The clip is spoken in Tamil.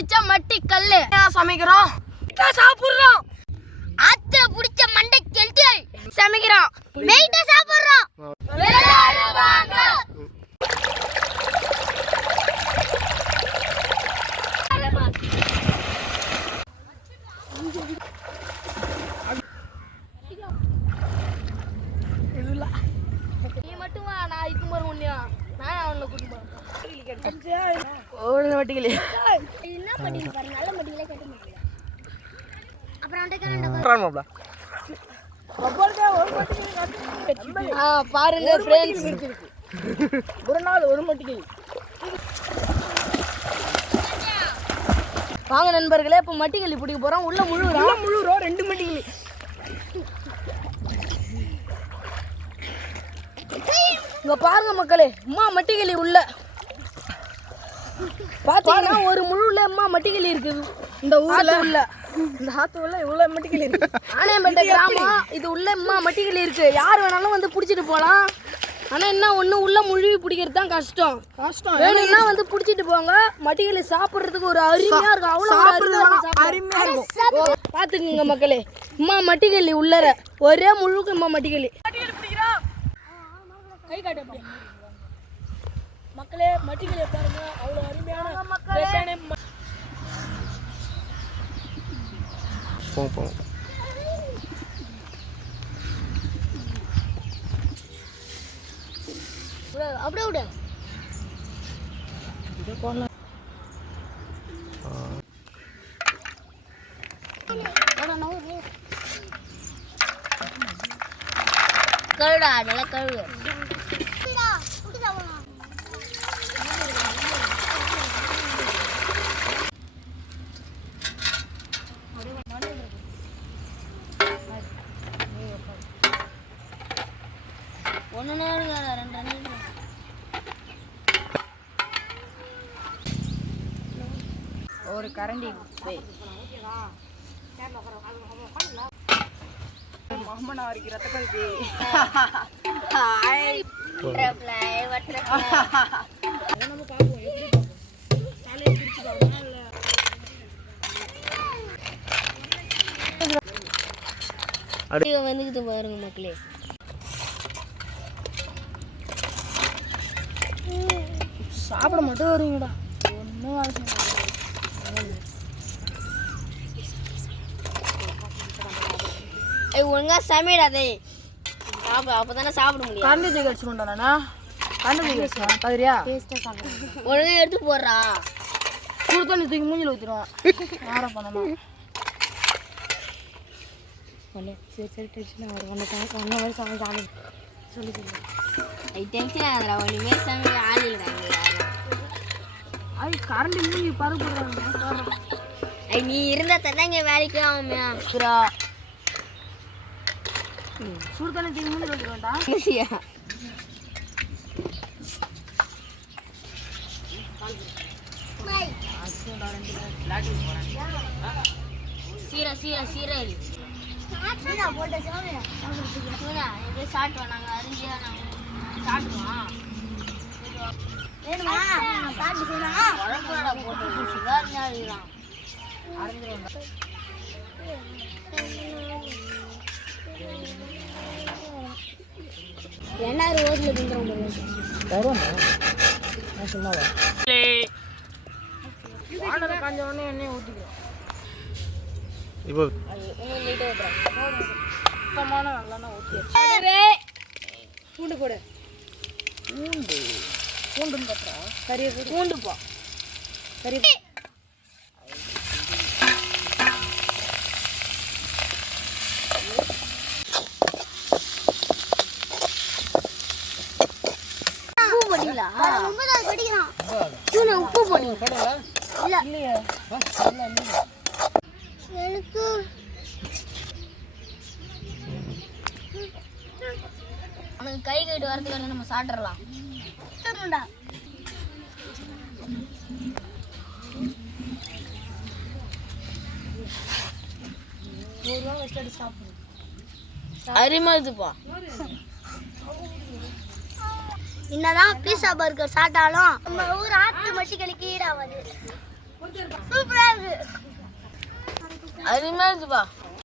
பிடிச்ச மட்டி கல்லு சமைக்கிறோம், சாப்பிடுறோம். ஆத்துல பிடிச்ச மண்டை கெளுத்தி சமைக்கிறோம், மெயிட்ட சாப்பிடுறோம். நீ மட்டுமா நான் இது மாதிரி ஒண்ணியா நான் அவனை கூட்டிட்டு போறேன். மட்டிகளே என்ன மட்டிகள் பாருங்க, நல்ல மட்டிகளே கட்ட முடியல. அப்புறம் பாருங்க ஃப்ரெண்ட்ஸ், ஒரு நாள் ஒரு மட்டிகள். வாங்க நண்பர்களே, இப்போ மட்டிகளி பிடிக்க போறோம். உள்ள முழுறோம் 2 மட்டிகளி. இங்க பாருங்க மக்களே, அம்மா மட்டிகளி உள்ள பாத்தீங்கன்னா ஒரு முழுல அம்மா மட்டிகளி இருக்குது. இந்த ஊர்ல உள்ள இந்த ஆத்து உள்ள இவ்வளவு மட்டிகளி இருக்கு. ஆனையம்பேட்டை கிராமம் இது உள்ள அம்மா மட்டிகளி இருக்கு. யார் வேணாலும் வந்து பிடிச்சிட்டு போகலாம். ஆனா என்ன ஒண்ணு, உள்ள முழுவி பிடிக்கிறது தான் கஷ்டம். வேணும்னா வந்து பிடிச்சிட்டு போங்க. மட்டிகளி சாப்பிட்றதுக்கு ஒரு அருமையா இருக்கும். அவ்வளவு அருமையா இருக்கும். பாத்துக்குங்க மக்களே, அம்மா மட்டிகளி உள்ளற ஒரே முழுக்கு அம்மா மட்டிகளி. கை காட்ட மக்களே, மட்டிகளே பாருங்க, அவ்வளவு அருமையான அப்படியே விடு. கழுடா அதெல்லாம் கழுவு. ஒரு கரண்டி வந்துக்கிட்டு பாருங்க மக்களே. சாப்பிட மட்டும் வருவீங்கடா, ஒன்றும் அவசியம். ஒழுங்கா சமைடாதே, அப்பதானே சாப்பிட முடியும். கண்டு தூக்கி அடிச்சுக்கொண்டானா, கண்டு தூக்கி அடிச்சுக்கா பாதிரியா, ஒழுங்கா எடுத்து போடுறா. சுடு தண்ணி தூக்கி மூஞ்சில் ஊற்றிடுவான். யாரை பண்ணணும் நீ இருந்தா தான் இங்க வேலைக்கு ஆகும். சுடு தண்ணி தூக்கி மூஞ்சில் ஊற்றிடுவான்டா. சீரா சீரா சீரா சீரா போட்டு சீரா எப்படி சாப்பிட்டோம் நாங்கள், அரிஞ்சியா நாங்கள் சாப்பிடுவோம். வேணுமா சாப்பிட்டு செய்யலாம். உடம்புடா போட்டு சுகர் அடிக்கலாம் அரைஞ்சிருவோம். என்னாயிரம் ஓட்டில் திங்குறோம் சும்மாவா வாடகை காஞ்ச உடனே எண்ணெய் ஊற்றிக்கிறோம். இப்போ சுத்தமான நல்லெண்ணெய் ஊற்றி பூண்டு போடு. பூண்டுன்னு பார்த்தா கறியை போடு. பூண்டுப்பா கறி உப்பு போடுங்க. கை கைட்டு வரதுக்கு நம்ம சாப்பிடலாம். அரிமாதுப்பா. என்னதான் பீஸா பர்கர் சாப்பிட்டாலும் நம்ம ஊர் ஆத்து மட்டிகளுக்கு ஈடாவது. சூப்பரா அருமையா இருக்குப்பா.